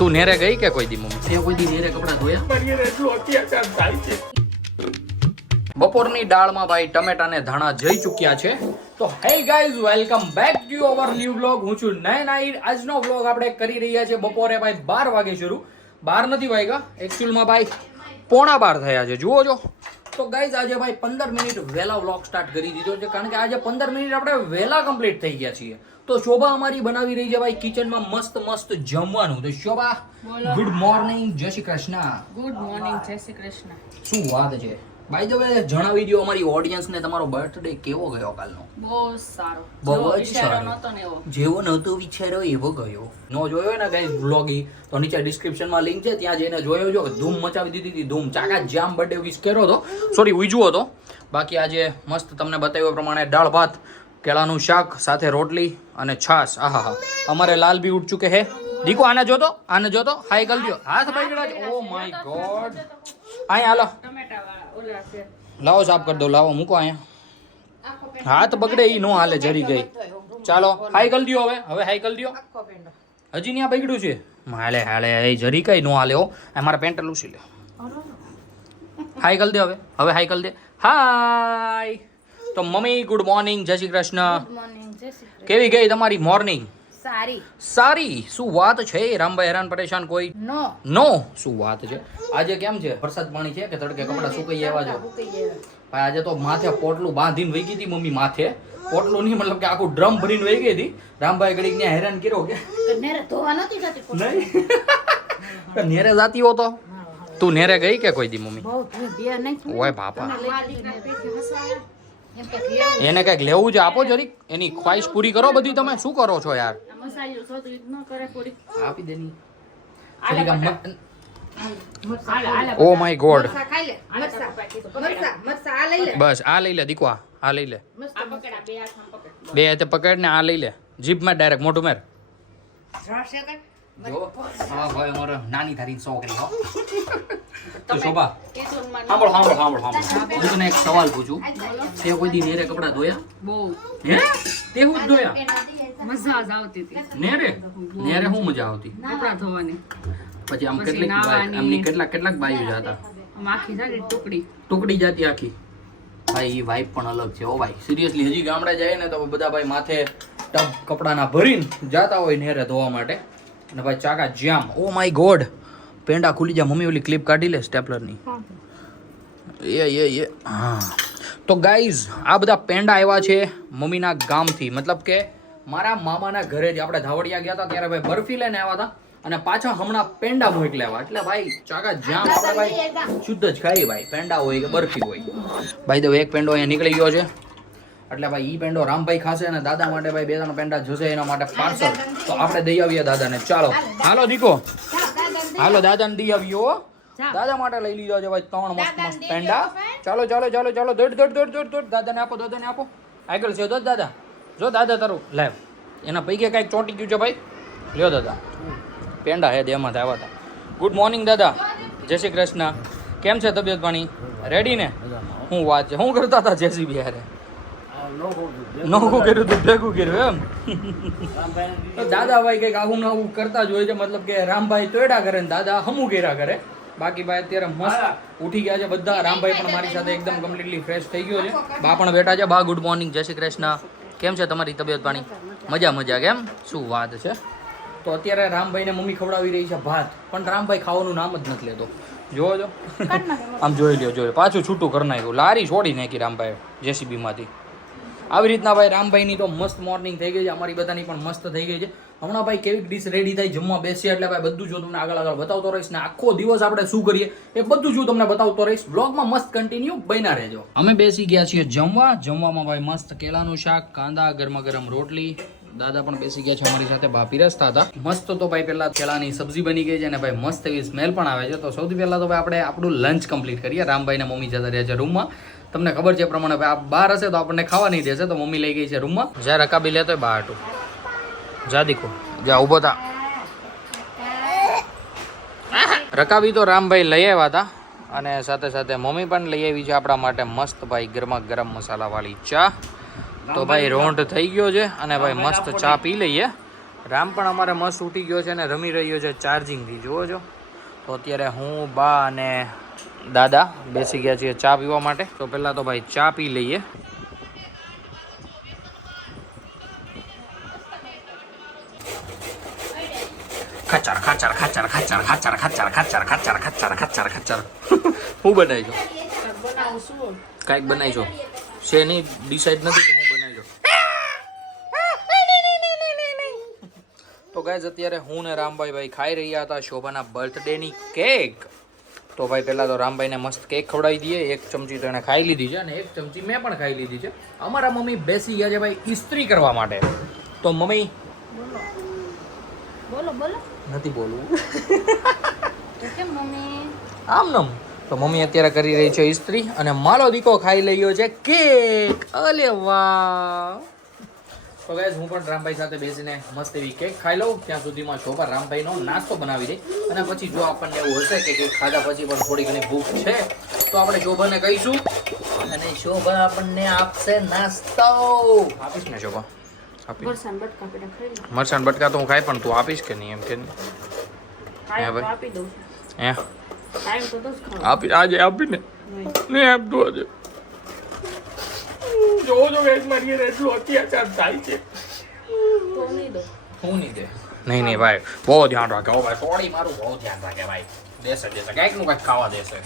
તું નેરે ગઈ કે કોઈ દી મમ્મી તે કોઈ દી નેરે કપડા ધોયા? બપોરની દાળમાં ભાઈ ટમેટા ને ધાણા જઈ ચૂક્યા છે. તો hey guys, welcome back to our new vlog. હું છું નયન આહિર. આજનો વ્લોગ આપણે કરી રહ્યા છે બપોરે ભાઈ 12 વાગે શરૂ. 12 નથી વાગ્યા, એકચ્યુઅલમાં ભાઈ 11:15 થયા છે. જુઓ છો. તો ગાઈઝ આજે ભાઈ 15 મિનિટ વહેલા વ્લોગ સ્ટાર્ટ કરી દીધો છે, કારણ કે આજે 15 મિનિટ આપણે વહેલા કમ્પ્લીટ થઈ ગયા છીએ. તો શોભા અમારી બનાવી રહી છે ભાઈ કિચનમાં મસ્ત મસ્ત જમવાનું. તો શોભા, ગુડ મોર્નિંગ, જય શ્રી કૃષ્ણ. ગુડ મોર્નિંગ, જય શ્રી કૃષ્ણ. શું વાત છે? બાય ધ વે, જણાવી દો અમારી ઓડિયન્સ ને તમારો બર્થડે કેવો ગયો કાલનો? બહુ સારો. બહુ જ સારો. નહોતો ને એવો. જેવો નહોતો વિચાર્યો એવો ગયો. નો જોયો હોય ને ગાઈસ વ્લોગ તો નીચે ડિસ્ક્રિપ્શનમાં લિંક છે, ત્યાં જઈને જોયો જો. ધૂમ મચાવી દીધી હતી, ધૂમ. ચાકા જામ બર્થડે વિશ કર્યો હતો, સોરી ઉજવો હતો. બાકી આજે મસ્ત તમને બતાવ્યો પ્રમાણે દાળ ભાત, કેળાનું શાક સાથે રોટલી અને છાશ. આહા હા. અમારે લાલ બી ઉઠ ચૂકે હે. દીકો આને જોતો, આને જોતો. હાઈ કરી દો. હાથ ભાઈ ગડા. Oh my God. અહીંયા હાલો, ટમેટા વાળા ઓલા છે. લાવો સાફ કરી દો. લાવો મૂકો અહીંયા. હાથ બગડે ઈ નો હાલે, જરી ગઈ. ચાલો હાઈ કરી દો. હવે હાઈ કરી દો. હજી ત્યાં બગડ્યું છે. હાલે હાલે, એ જરી કઈ નો હાલે. હો મારા પેન્ટ લૂસી લે. હાઈ કરી દે. હવે હાઈ કરી દે. હાય. તો મમ્મી ગુડ મોર્નિંગ, જય શ્રી કૃષ્ણ. ગુડ મોર્નિંગ, જય શ્રી કૃષ્ણ. કેવી ગઈ તમારી મોર્નિંગ? સારી. સારી. શું વાત છે? રામભાઈ હેરાન પરેશાન કોઈ નો? શું વાત છે? આજે કેમ છે? વરસાદ પાણી છે કે તડકે કપડા સુકાઈ આવ્યા છે? ભાઈ આજે તો માથે પોટલું બાંધીને વહી ગઈ હતી મમ્મી. માથે પોટલું નહીં, મતલબ કે આખું ડ્રમ ભરીને વહી ગઈ હતી. રામભાઈ ઘડીક ને હેરાન કર્યો કે નેરે ધોવા નથી જતી. નહીં નેરે જાતી હો તો તું નેરે ગઈ કે કોઈ દી મમ્મી? બહુ બે નહીં. ઓય બાપા, એને કઈક લેવું છે, આપો જરીક. એની ખ્વાહિશ પૂરી કરો બધી. તમે શું કરો છો યાર? મસાલો છો તો ન કરે પૂરી. આપી દેની. હાલે ઓ માય ગોડ. ખાઈ લે. મરસા આ લઈ લે. બસ આ લઈ લે દીકવા, આ લઈ લે. આ પકડા બે હાથમાં પકડ. બે હાથે પકડ ને આ લઈ લે. જીભમાં ડાયરેક્ટ મોઢું મેર. જો હા ભાઈ, અમારો નાની ધારી છોકરી હો. તો શોભા, સાંભળ. હું તને એક સવાલ પૂછું. તે કોઈ દી નેરે કપડા ધોયા? બહુ હે? તે હું જ ધોયા? મજા જ આવતી હતી નેરે શું મજા આવતી? કપડા ધોવાની. પછી આમ પછી નાહવાની. આમની કેટલાક બાયું જતા? આમ આખી જાડી ટુકડી જાતી આખી. ભાઈ એ વાઇફ પણ અલગ છે. ઓ ભાઈ સિરિયસલી, હજી ગામડે જાય ને તો બધા ભાઈ માથે ટબ કપડાના ભરીને જાતા હોય નેરે ધોવા માટે. અને ભાઈ ચાકા જામ. ઓ માય ગોડ, પેંડા ખુલી જા. મમ્મી ઓલી ક્લિપ કાઢી લે સ્ટેપલરની. એ હા. તો ગાઈઝ, આ બધા પેંડા આવ્યા છે મમ્મીના ગામથી. મતલબ કે મારા મામાના ઘરેથી. આપણે ધાવડિયા ગયા હતા ત્યારે ભાઈ બરફી લઈને આવ્યા હતા, અને પાછા હમણાં પેંડા મોકલ્યા. એટલે ભાઈ ચાકા જામ. આપણે ભાઈ શુદ્ધ જ ખાઈએ ભાઈ, પેંડા હોય કે બરફી હોય. ભાઈ તો એક પેંડો અહીંયા નીકળી ગયો છે. એટલે ભાઈ ઈ પેંડો રામભાઈ ખાશે, અને દાદા માટે ભાઈ 2-3 પેંડા જશે એના માટે પાર્સલ. તો આપણે દઈ આવીએ દાદાને. ચાલો હાલો દીકો, હાલો દાદાને દઈ આવ્યો. દાદા માટે લઈ લીધો છે ભાઈ 3 મસ્ત પેંડા. ચાલો દોડ. દાદાને આપો. આગળ છે દો દાદા. જો દાદા તારું લાવ. એના પૈકે કાંઈક ચોંટી ગયું છે ભાઈ. લ્યો દાદા, પેંડા હે દેમાં આવ્યા હતા. ગુડ મોર્નિંગ દાદા, જય શ્રી કૃષ્ણ. કેમ છે તબિયત પાણી? રેડી ને? શું વાત છે? શું કરતા હતા જેસીબી યારે? નોખું કર્યું તું, ભેગું કર્યું એમ? તો દાદા ભાઈ કંઈક આવું નવું કરતા જ હોય છે. મતલબ કે રામભાઈ તોયડા કરે ને દાદા હમું કર્યા કરે. બાકી ભાઈ અત્યારે મસ્ત ઉઠી ગયા છે બધા. રામભાઈ પણ મારી સાથે એકદમ કમ્પ્લીટલી ફ્રેશ થઈ ગયો છે. બા પણ બેઠા છે. બા ગુડ મોર્નિંગ, જય શ્રી કૃષ્ણ. કેમ છે તમારી તબિયત પાણી? મજા કેમ? શું વાત છે? તો અત્યારે રામભાઈને મમ્મી ખવડાવી રહી છે ભાત, પણ રામભાઈ ખાવાનું નામ જ નથી લેતો. જોવો જો, આમ જોઈ લ્યો. પાછું છૂટું કરી નાખ્યું. લારી છોડી નાખી રામભાઈ જેસીબી માંથી. આવી રીતના ભાઈ રામભાઈની તો મસ્ત મોર્નિંગ થઈ ગઈ છે. અમારી બધાની પણ મસ્ત થઈ ગઈ છે. હમણાં ભાઈ કેવી ડીશ રેડી થાય, જમવા બેસીએ એટલે ભાઈ બધું જો તમને આગળ બતાવતો રહીશ. ને આખો દિવસ આપણે શું કરીએ એ બધું જો તમને બતાવતો રહીશ. બ્લોગમાં મસ્ત કન્ટિન્યુ બન્યા રહેજો. અમે બેસી ગયા છીએ જમવામાં ભાઈ મસ્ત કેળાનું શાક, કાંદા, ગરમ રોટલી. દાદા પણ બેસી ગયા છે અમારી સાથે. બા પીરસતા હતા. મસ્ત તો ભાઈ પેલા કેળાની સબ્જી બની ગઈ છે, અને ભાઈ મસ્ત એવી સ્મેલ પણ આવે છે. તો સૌથી પહેલા તો ભાઈ આપણે આપણું લંચ કમ્પ્લીટ કરીએ. રામભાઈ ને મમ્મી જતા રહ્યા છે રૂમમાં. તમને ખબર છે એ પ્રમાણે ભાઈ આ બહાર હશે તો આપણને ખાવા નહીં દેશે. તો મમ્મી લઈ ગઈ છે રૂમમાં. જ્યાં રકાબી લેતો હોય બહાર જા દીકો, જા ઉભો થા. રકાબી તો રામભાઈ લઈ આવ્યા હતા, અને સાથે સાથે મમ્મી પણ લઈ આવી છે આપણા માટે મસ્ત ભાઈ ગરમ મસાલા વાળી ચા. તો ભાઈ રોંઢ થઈ ગયો છે, અને ભાઈ મસ્ત ચા પી લઈએ. રામ પણ અમારે મસ્ત ઉઠી ગયો છે ને રમી રહ્યો છે ચાર્જિંગથી, જુઓ છો. તો અત્યારે હું, બા અને દાદા બેસી ગયા છીએ ચા પીવા માટે. તો પહેલાં તો ભાઈ ચા પી લઈએ. ખચર ખચર ખચર ખચર ખચર ખચર ખચર ખચર ખચર ખચર ખચર. હું બનાવીજો બનાવું છું. કાંઈક બનાવીજો છે નહીં, ડિસાઈડ નથી કે હું બનાવીજો. તો ગાઈઝ અત્યારે હું ને રામભાઈ ભાઈ ખાઈ રહ્યા હતા શોભાના બર્થડેની કેક. તો ભાઈ પહેલાં તો રામભાઈને મસ્ત કેક ખવડાવી દઈએ. એક ચમચી તો એણે ખાઈ લીધી છે અને એક ચમચી મેં પણ ખાઈ લીધી છે. અમારા મમ્મી બેસી ગયા છે ભાઈ ઇસ્ત્રી કરવા માટે. તો મમ્મી બોલો બોલો. નથી બોલવું કેમ મમ્મી? આમ નમ. તો મમ્મી અત્યારે કરી રહી છે ઇસ્ત્રી અને મારો દીકો ખાઈ રહ્યો છે કેક. અલે વાહ. તો ગાઈઝ હું પણ રામભાઈ સાથે બેસીને મસ્ત એવી કેક ખાઈ લઉં. ત્યાં સુધીમાં શોભા રામભાઈનો નાસ્તો બનાવી દે અને પછી જો આપણને એવું હશે કે કેક ખાધા પછી પણ થોડી ઘણી ભૂખ છે તો આપણે શોભાને કહીશું અને શોભા આપણને આપશે નાસ્તો. આપીશ ને શોભા? આપીશ. વરસાદ બટકા પેડા ખાઈ લો. મરચાં બટકા તો હું ખાઈ, પણ તું આપીશ કે નહીં? એમ કે નહીં? ખાઈ ભાઈ. તો આપી દઉં. હે ટાઈમ તો દસ ખાવ. આપી આજે આપીને નહીં આપતું આજે. જો વેજ મારી એટલું અત્યાચાર થાય છે. તો નહીં દો. હું નહીં દે. નહીં નહીં ભાઈ, બહુ ધ્યાન રાખે હો ભાઈ. સોરી મારું બહુ ધ્યાન રાખે ભાઈ. દેશે કાંઈક નું કાંઈક ખાવા દેશે.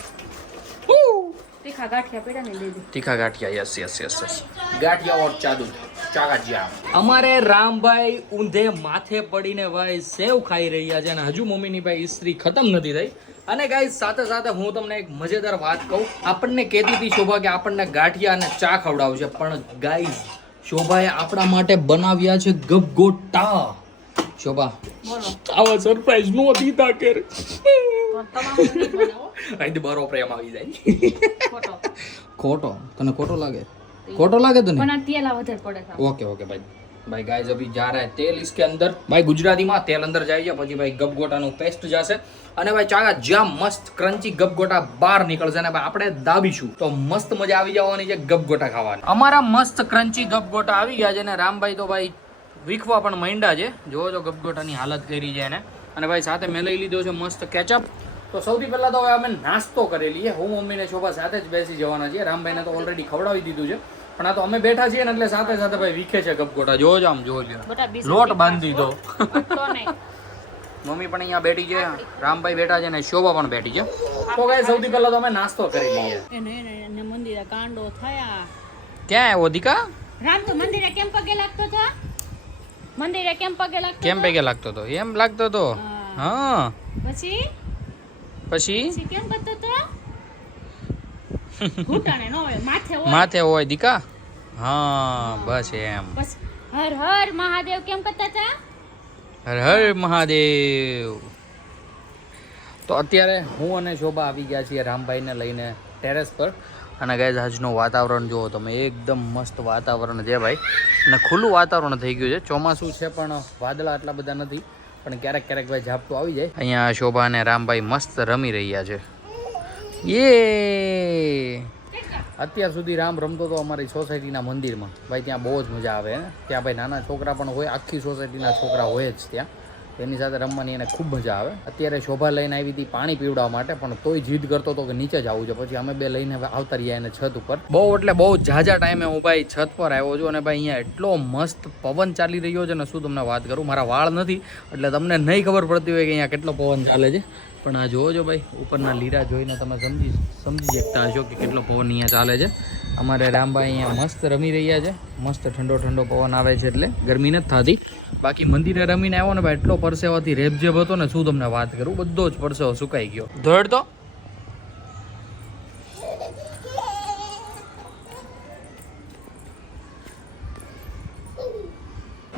તીખા ગાંઠિયા પેડા ને દે દે. તીખા ગાંઠિયા, યસ યસ યસ યસ. ગાંઠિયા ઓર ચાદુ ચાગાજિયા. અમારે રામભાઈ ઊંધે માથે પડીને ભાઈ સેવ ખાઈ રહ્યા છે અને હજુ મમ્મીની ભાઈ ઇસ્ત્રી ખતમ નથી થઈ. અને ગાઈઝ સાથે સાથે હું તમને એક મજેદાર વાત કહું. આપણને કહેતી હતી શોભા કે આપણને ગાંઠિયા અને ચા ખવડાવશે, પણ ગાઈઝ શોભાએ આપણા માટે બનાવ્યા છે ગબગોટા. શોભા બોલો. આવા સરપ્રાઈઝ નો દીધા કે તો તમામ નહીં બનાવો. આઈ બારો પ્રેમ આવી જાય. ખોટો. ખોટો? તને ખોટો લાગે? ખોટો લાગે તને? પણ આ તેલ વધારે પડે છે. ओके ओके भाई भाई गाइस अभी जा रहा है तेल इसके अंदर. भाई गुजराती में तेल अंदर જાય છે પછી ભાઈ ગબગોટાનું પેસ્ટ જશે અને ભાઈ ચાગા જ્યાં મસ્ત ક્રન્ચી ગબગોટા બહાર નીકળશે ને ભાઈ આપણે દાબીશું તો મસ્ત મજા આવી જવાની છે ગબગોટા ખાવાની. અમારા મસ્ત ક્રન્ચી ગબગોટા આવી ગયા છે ને રામભાઈ તો ભાઈ વીખવા પણ માંડ્યા છે. જોવો જો ગબગોટાની હાલત કરી છે એને. અને ભાઈ સાથે મેં લઈ લીધો છે મસ્ત કેચઅપ. તો સૌથી પહેલા તો હવે અમે નાસ્તો કરી લઈએ. હું મમ્મીને શોભા સાથે જ બેસી જવાના છીએ. રામભાઈને તો ઓલરેડી ખવડાવી દીધું છે, પણ આ તો અમે બેઠા છીએ ને એટલે સાથે સાથે ભાઈ વીખે છે ગબગોટા. જોજો આમ જોજો, બટા બીસ લોટ બાંધી દો. તો નહીં. મમ્મી પણ અહીંયા બેઠી છે, રામભાઈ બેઠા છે ને શોભા પણ બેઠી છે. તો ગાઈસ સૌથી પહેલા તો અમે નાસ્તો કરી લઈએ. એને મંદિરે કાંડો થયા. ક્યાં આવ્યો દીકા? રામ તો મંદિરે કેમ પગે લાગતો હતો? મંદિરે કેમ પગે લાગતો? કેમ પૈકે લાગતો હતો? એમ લાગતો હતો. હા પછી પછી પછી કેમ કરતો હતો? ઘૂંટણે ન હોય, માથે હોય. માથે હોય દીકા. હા બસ એમ. બસ હર હર મહાદેવ કેમ કરતા હતા? હર હર મહાદેવ. તો અત્યારે હું અને શોભા આવી ગયા છીએ રામભાઈને લઈને ટેરેસ પર. અને ગાઈઝ આજનું વાતાવરણ જુઓ તમે, એકદમ મસ્ત વાતાવરણ છે ભાઈ. અને ખુલ્લું વાતાવરણ થઈ ગયું છે. ચોમાસું છે પણ વાદળા આટલા બધા નથી, પણ ક્યારેક ક્યારેક ભાઈ ઝાપટું આવી જાય. અહીંયા શોભા અને રામભાઈ મસ્ત રમી રહ્યા છે. યે અત્યાર સુધી રામ રમતો હતો અમારી સોસાયટીના મંદિરમાં. ભાઈ ત્યાં બહુ જ મજા આવે. ત્યાં ભાઈ નાના છોકરા પણ હોય, આખી સોસાયટીના છોકરા હોય જ ત્યાં. એની સાથે રમવાની એને ખૂબ મજા આવે. અત્યારે શોભા લઈને આવી હતી પાણી પીવડાવવા માટે, પણ તોય જીદ કરતો હતો કે નીચે જ આવવું છે. પછી અમે બે લઈને આવતા રહ્યા એને છત ઉપર. બહુ એટલે બહુ ઝાઝા ટાઈમે હું ભાઈ છત પર આવ્યો છું અને ભાઈ અહીંયા એટલો મસ્ત પવન ચાલી રહ્યો છે ને શું તમને વાત કરું. મારા વાળ નથી એટલે તમને નહીં ખબર પડતી હોય કે અહીંયા કેટલો પવન ચાલે છે, પણ આ જોવો ભાઈ ઉપરના લીરા જોઈને તમે સમજી શકતા હશો કે કેટલો પવન અહીંયા ચાલે છે. અમારે રામભાઈ અહીંયા મસ્ત રમી રહ્યા છે. મસ્ત ઠંડો ઠંડો પવન આવે છે એટલે ગરમી નથી થતી. બાકી મંદિરે રમીને આવ્યો ને ભાઈ એટલો પરસેવાથી રેબઝેબ હતો ને શું તમને વાત કરું. બધો જ પરસેવો સુકાઈ ગયો. ધોડ તો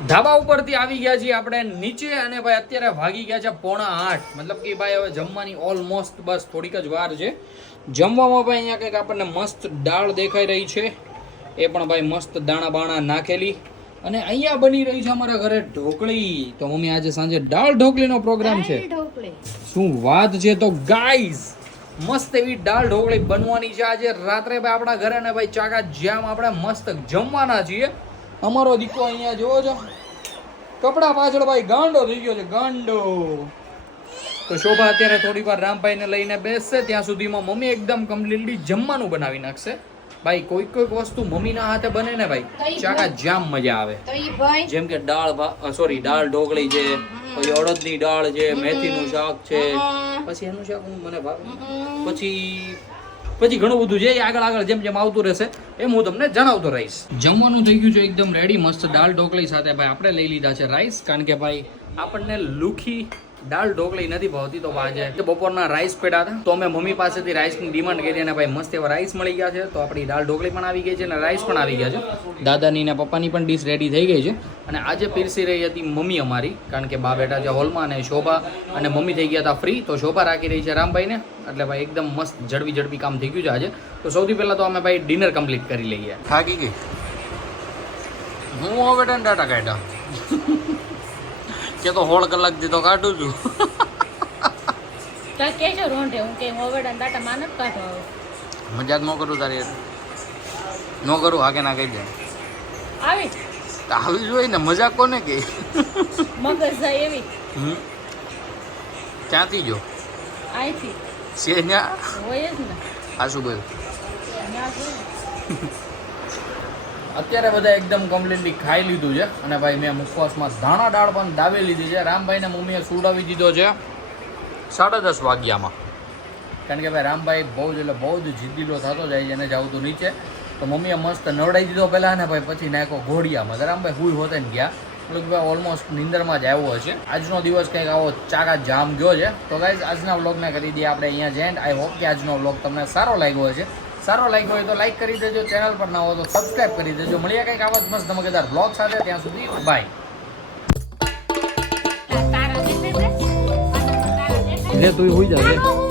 ધાબા ઉપરથી આવી ગયા છીએ આપણે નીચે અને ભાઈ અત્યારે વાગી ગયા છે 7:45. મતલબ કે ભાઈ હવે જમવાની ઓલમોસ્ટ બસ થોડીક જ વાર છે. જમવામાં ભાઈ અહીંયા કંઈક આપણને મસ્ત દાળ દેખાઈ રહી છે, એ પણ ભાઈ મસ્ત દાણા બાણા નાખેલી. અને અહીંયા બની રહી છે અમારા ઘરે ઢોકળી. તો મમ્મી આજે સાંજે દાળ ઢોકળીનો પ્રોગ્રામ છે. શું વાત છે. તો ગાઈઝ મસ્ત એવી દાળ ઢોકળી બનવાની છે આજે રાત્રે ભાઈ આપણા ઘરે. ને ભાઈ ચાકા જ્યામ આપણે મસ્ત જમવાના છીએ. અમારો દીકો અહીંયા જોવો છો કપડા પાછળ ભાઈ ગાંડો થઈ ગયો છે ગાંડો. તો શોભા અત્યારે થોડી વાર રામભાઈને લઈને બેસશે ત્યાં સુધીમાં મમ્મી એકદમ કમ્પ્લીટલી જમવાનું બનાવી નાખશે. ભાઈ કોઈક વસ્તુ મમ્મીના હાથે બને ને ભાઈ ચાકા જામ મજા આવે. તો ઈ ભાઈ જેમ કે દાળ ઢોકળી છે, પછી અડદની દાળ છે, મેથીનું શાક છે, પછી એનું શાક મને ભાવે, પછી ઘણું બધું છે. આગળ જેમ જેમ આવતું રહેશે એમ હું તમને જણાવતો રહીશ. જમવાનું થઈ ગયું છે એકદમ રેડી મસ્ત દાળ ઢોકળી સાથે. ભાઈ આપણે લઈ લીધા છે રાઈસ, કારણ કે ભાઈ આપણને લુખી દાળ ઢોકળી નથી ભાવતી. તો આજે બપોરના રાઈસ પડ્યા હતા તો અમે મમ્મી પાસેથી રાઈસની ડિમાન્ડ કરી અને ભાઈ મસ્ત એવા રાઈસ મળી ગયા છે. તો આપણી દાળ ઢોકળી પણ આવી ગઈ છે અને રાઈસ પણ આવી ગયા છે. દાદાની ને પપ્પાની પણ ડીશ રેડી થઈ ગઈ છે. અને આજે પીરસી રહી હતી મમ્મી અમારી, કારણ કે બા બેટા છે હોલમાં અને શોભા અને મમ્મી થઈ ગયા હતા ફ્રી. તો શોભા રાખી રહી છે રામભાઈને. એટલે ભાઈ એકદમ મસ્ત ઝડપી કામ થઈ ગયું છે આજે. તો સૌથી પહેલાં તો અમે ભાઈ ડિનર કમ્પ્લીટ કરી લઈએ. થાકી ગઈ હું હવે ડાટા કાઢ્યા કે તો 16 કલાક થી તો કાઢું છું. તો કેજો રોંઢે હું કે ઓવરડન ડાટા માનત કાઢો હવે. મજાક ન કરું તારી ન કરું હા કે ના કહી દે. આવી આવી જોઈએ ને મજાક કોને કે મગજ જાય એવી ક્યાંથી જો આઈથી છે ન્યા હોય જ ને આસુ બોલ. ન્યા હોય. અત્યારે બધા એકદમ કમ્પ્લીટલી ખાઈ લીધું છે અને ભાઈ મેં મુખવાસમાં ધાણા દાળ પણ દાવી લીધી છે. રામભાઈને મમ્મીએ સુડાવી દીધો છે 10:30 વાગ્યામાં, કારણ કે ભાઈ રામભાઈ બહુ જ જીદ્દીલો થતો જાય છે એને જાવું તો નીચે. તો મમ્મીએ મસ્ત નવડાવી દીધો પહેલાં ને ભાઈ પછી નાખ્યો ઘોડિયામાં. તો રામભાઈ હુઈ હોતે ને ગયા એટલે કે ભાઈ ઓલમોસ્ટ નિંદરમાં જ આવ્યો હશે. આજનો દિવસ કંઈક આવો ચાકા જામ ગયો છે. તો ગાઈઝ આજના વ્લોગને કરી દઈએ આપણે અહીંયા જ એન્ડ. આઈ હોપ કે આજનો વ્લોગ તમને સારો લાગ્યો હશે. સારો લાગ્યો હોય તો લાઈક કરી દેજો, ચેનલ પર ના હોય તો સબસ્ક્રાઇબ કરી દેજો. મળીએ કંઈક આવા જ મસ્ત ધમાકેદાર વ્લોગ સાથે. ત્યાં સુધી બાય. તારા દેખાય છે? તારા દેખાય છે? તું હોઈ જાય.